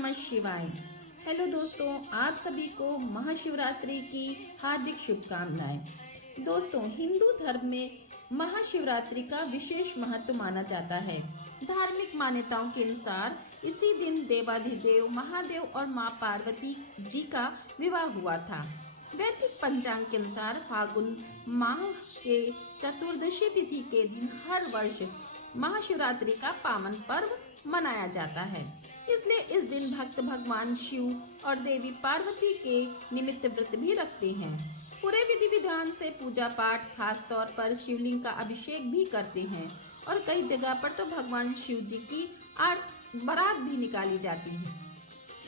नमः शिवाय। हेलो दोस्तों, आप सभी को महाशिवरात्रि की हार्दिक शुभकामनाएं। दोस्तों, हिंदू धर्म में महाशिवरात्रि का विशेष महत्व माना जाता है। धार्मिक मान्यताओं के अनुसार इसी दिन देवाधिदेव महादेव और मां पार्वती जी का विवाह हुआ था। वैदिक पंचांग के अनुसार फागुन माह के चतुर्दशी तिथि के दिन हर वर्ष महाशिवरात्रि का पावन पर्व मनाया जाता है। इसलिए इस दिन भक्त भगवान शिव और देवी पार्वती के निमित्त व्रत भी रखते हैं। पूरे विधि विधान से पूजा पाठ, खास तौर पर शिवलिंग का अभिषेक भी करते हैं और कई जगह पर तो भगवान शिव जी की बारात भी निकाली जाती है।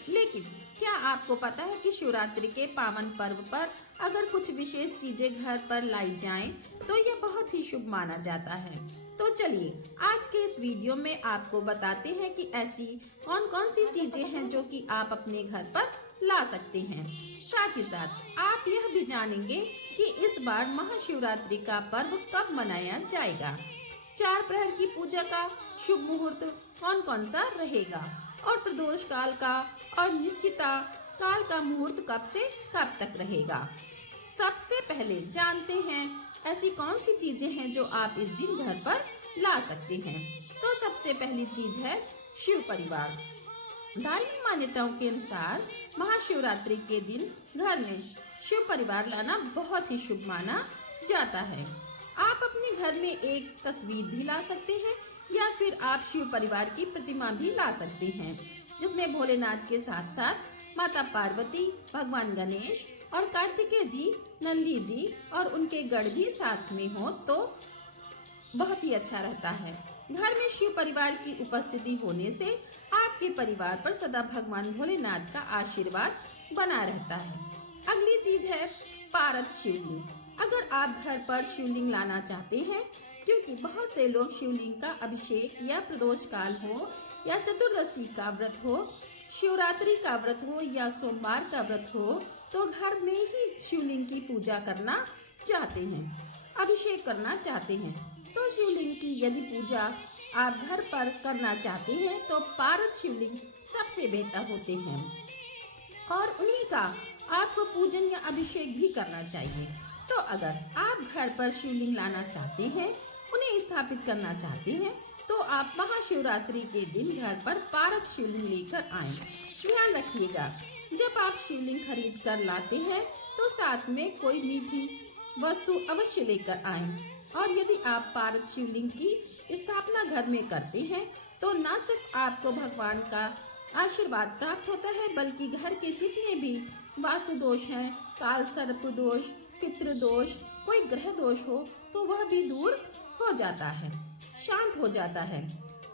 लेकिन क्या आपको पता है कि शिवरात्रि के पावन पर्व पर अगर कुछ विशेष चीजें घर पर लाई जाएं, तो यह बहुत ही शुभ माना जाता है। तो चलिए आज के इस वीडियो में आपको बताते हैं कि ऐसी कौन कौन सी चीजें हैं जो कि आप अपने घर पर ला सकते हैं। साथ ही साथ आप यह भी जानेंगे कि इस बार महाशिवरात्रि का पर्व कब मनाया जाएगा, 4 प्रहर की पूजा का शुभ मुहूर्त कौन कौन सा रहेगा और प्रदोष काल का और निश्चिता काल का मुहूर्त कब से कब तक रहेगा। सबसे पहले जानते हैं ऐसी कौन सी चीजें हैं जो आप इस दिन घर पर ला सकते हैं। तो सबसे पहली चीज है शिव परिवार। धार्मिक मान्यताओं के अनुसार महाशिवरात्रि के दिन घर में शिव परिवार लाना बहुत ही शुभ माना जाता है। आप अपने घर में एक तस्वीर भी ला सकते हैं या फिर आप शिव परिवार की प्रतिमा भी ला सकते हैं, जिसमें भोलेनाथ के साथ साथ माता पार्वती, भगवान गणेश और कार्तिकेय जी, नंदी जी और उनके गढ़ भी साथ में हो तो बहुत ही अच्छा रहता है। घर में शिव परिवार की उपस्थिति होने से आपके परिवार पर सदा भगवान भोलेनाथ का आशीर्वाद बना रहता है। अगली चीज है पारद शिवलिंग। अगर आप घर पर शिवलिंग लाना चाहते हैं, क्योंकि बहुत से लोग शिवलिंग का अभिषेक या प्रदोष काल हो या चतुर्दशी का व्रत हो, शिवरात्रि का व्रत हो या सोमवार का व्रत हो, तो घर में ही शिवलिंग की पूजा करना चाहते हैं, अभिषेक करना चाहते हैं, तो शिवलिंग की यदि पूजा आप घर पर करना चाहते हैं तो पारद शिवलिंग सबसे बेहतर होते हैं और उन्हीं का आपको पूजन या अभिषेक भी करना चाहिए। तो अगर आप घर पर शिवलिंग लाना चाहते हैं, उन्हें स्थापित करना चाहते हैं, तो आप महाशिवरात्रि के दिन घर पर पारद शिवलिंग लेकर आएं। ध्यान रखिएगा, जब आप शिवलिंग खरीद कर लाते हैं तो साथ में कोई मीठी वस्तु अवश्य लेकर आएं। और यदि आप पारद शिवलिंग की स्थापना घर में करते हैं तो न सिर्फ आपको भगवान का आशीर्वाद प्राप्त होता है, बल्कि घर के जितने भी वास्तु दोष हैं, काल सर्प दोष, पितृ दोष, कोई ग्रह दोष हो तो वह भी दूर हो जाता है, शांत हो जाता है।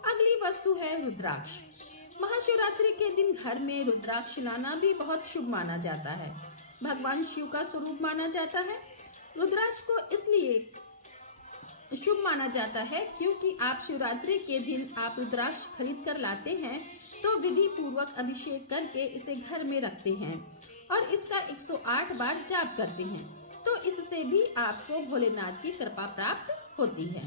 अगली वस्तु है रुद्राक्ष। महाशिवरात्रि के दिन घर में रुद्राक्ष लाना भी बहुत शुभ माना जाता है। भगवान शिव का स्वरूप माना जाता है। रुद्राक्ष को इसलिए शुभ माना जाता है क्योंकि आप शिवरात्रि के दिन आप रुद्राक्ष खरीद कर लाते हैं तो विधि पूर्वक अभिषेक करके इसे घर में रखते हैं और इसका 108 बार जाप करते हैं, तो इससे भी आपको भोलेनाथ की कृपा प्राप्त होती है।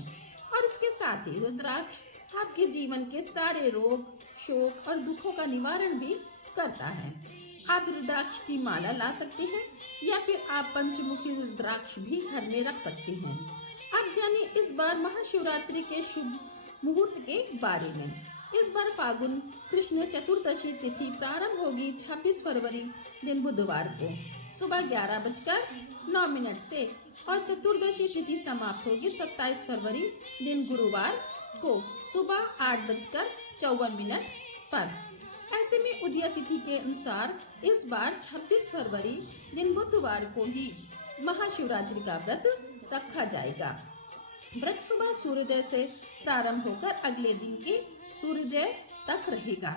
और इसके साथ ही रुद्राक्ष आपके जीवन के सारे रोग, शोक और दुखों का निवारण भी करता है। आप रुद्राक्ष की माला ला सकते हैं या फिर आप पंचमुखी रुद्राक्ष भी घर में रख सकते हैं। अब जाने इस बार महाशिवरात्रि के शुभ मुहूर्त के बारे में। इस बार फागुन कृष्ण चतुर्दशी तिथि प्रारंभ होगी 26 फरवरी दिन बुधवार को सुबह 11:09 से और चतुर्दशी तिथि समाप्त होगी 27 फरवरी दिन गुरुवार को सुबह 8:54 पर। ऐसे में उदय तिथि के अनुसार इस बार 26 फरवरी दिन बुधवार को ही महाशिवरात्रि का व्रत रखा जाएगा। व्रत सुबह सूर्योदय से प्रारंभ होकर अगले दिन के सूर्योदय तक रहेगा।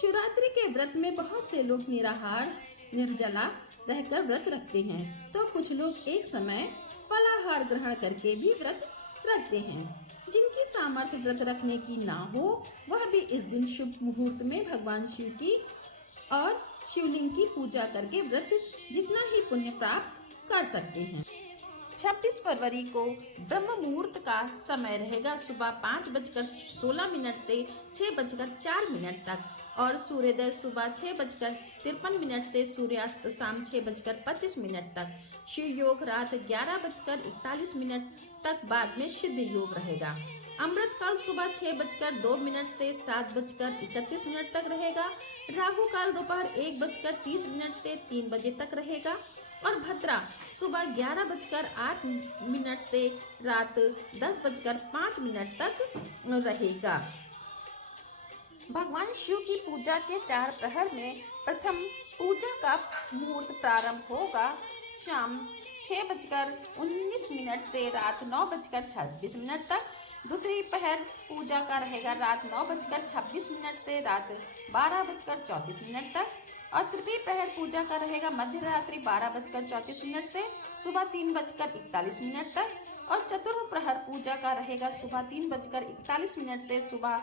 शिवरात्रि के व्रत में बहुत से लोग निराहार निर्जला रहकर व्रत रखते हैं, तो कुछ लोग एक समय फलाहार ग्रहण करके भी व्रत रखते हैं। जिनकी सामर्थ्य व्रत रखने की ना हो, वह भी इस दिन शुभ मुहूर्त में भगवान शिव की और शिवलिंग की पूजा करके व्रत जितना ही पुण्य प्राप्त कर सकते हैं। 26 फरवरी को ब्रह्म मुहूर्त का समय रहेगा सुबह 5:16 से 6:04 तक और सूर्योदय सुबह 6:53 से सूर्यास्त शाम 6:25 तक। शिव योग रात 11:41 तक, बाद में सिद्ध योग रहेगा। अमृत काल सुबह 6:02 से 7:31 तक रहेगा। राहु काल दोपहर 1:30 से 3 बजे तक रहेगा। और भद्रा सुबह 11:08 से रात 10:05 तक रहेगा। भगवान शिव की पूजा के 4 प्रहर में प्रथम पूजा का मुहूर्त प्रारंभ होगा शाम 6:19 से रात 9:26 तक। द्वितीय प्रहर पूजा का रहेगा रात 9:26 से रात 12:34 तक। और तृतीय प्रहर पूजा का रहेगा मध्य रात्रि 12:34 से सुबह 3:41 तक। और चतुर्थ प्रहर पूजा का रहेगा सुबह 3:41 से सुबह।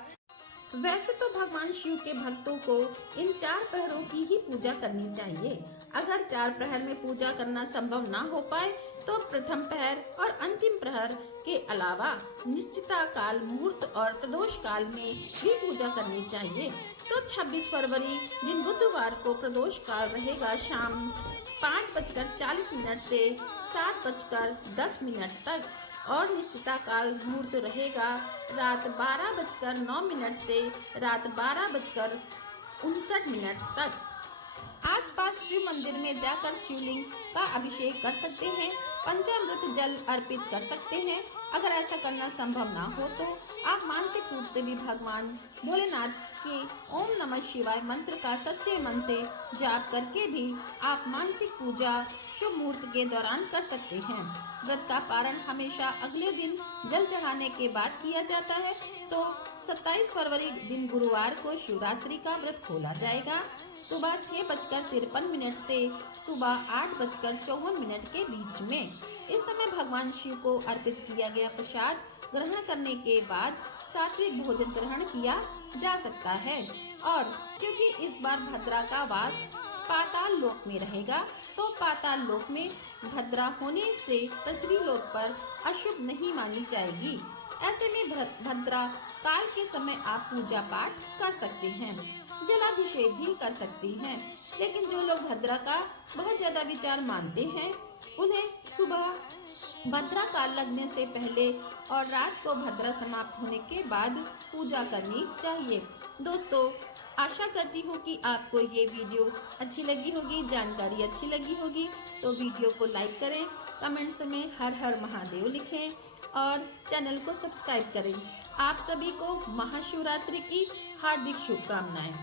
वैसे तो भगवान शिव के भक्तों को इन 4 प्रहरों की ही पूजा करनी चाहिए। अगर 4 प्रहर में पूजा करना संभव ना हो पाए तो प्रथम प्रहर और अंतिम प्रहर के अलावा निश्चिता काल, मुहूर्त और प्रदोष काल में भी पूजा करनी चाहिए। तो 26 फरवरी दिन बुधवार को प्रदोष काल रहेगा शाम 5:40 से 7:10 तक। और निश्चिता काल मुहूर्त रहेगा रात 12:09 से रात 12:59 तक। आसपास शिव मंदिर में जाकर शिवलिंग का अभिषेक कर सकते हैं, पंचामृत जल अर्पित कर सकते हैं। अगर ऐसा करना संभव ना हो तो आप मानसिक रूप से भी भगवान भोलेनाथ के ओम नमः शिवाय मंत्र का सच्चे मन से जाप करके भी आप मानसिक पूजा शुभ मुहूर्त के दौरान कर सकते हैं। व्रत का पारण हमेशा अगले दिन जल चढ़ाने के बाद किया जाता है। तो 27 फरवरी दिन गुरुवार को शिवरात्रि का व्रत खोला जाएगा सुबह 6:53 से सुबह 8:54 के बीच में। इस समय भगवान शिव को अर्पित किया गया प्रसाद ग्रहण करने के बाद सात्विक भोजन ग्रहण किया जा सकता है। और क्योंकि इस बार भद्रा का वास पाताल लोक में रहेगा तो पाताल लोक में भद्रा होने से पृथ्वी लोक पर अशुभ नहीं मानी जाएगी। ऐसे में भद्रा काल के समय आप पूजा पाठ कर सकते हैं, जलाभिषेक भी कर सकते हैं। लेकिन जो लोग भद्रा का बहुत ज्यादा विचार मानते हैं उन्हें सुबह भद्रा काल लगने से पहले और रात को भद्रा समाप्त होने के बाद पूजा करनी चाहिए। दोस्तों, आशा करती हूँ कि आपको ये वीडियो अच्छी लगी होगी, जानकारी अच्छी लगी होगी। तो वीडियो को लाइक करें, कमेंट्स में हर हर महादेव लिखें और चैनल को सब्सक्राइब करें। आप सभी को महाशिवरात्रि की हार्दिक शुभकामनाएं।